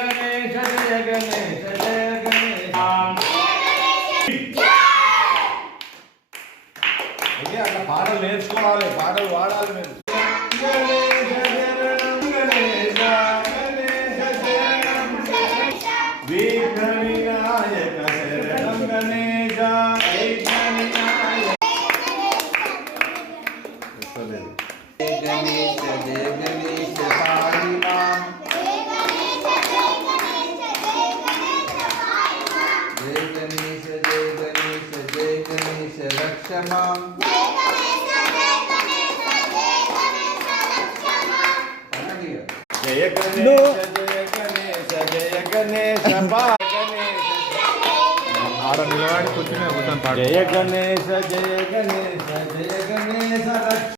గణేశ జయ గణేశ జయ గణేశ అయితే అట్లా పాటలు నేర్చుకోవాలి, పాటలు వాడాలి మీరు. విఘ్న వినాయక శరణం గణేశ जय गणेश पाहि मां जय गणेश रक्ष मां जय गणेश जय गणेश ఆడ నిలబడి కూర్చుని కూర్చొని जय गणेश जय गणेश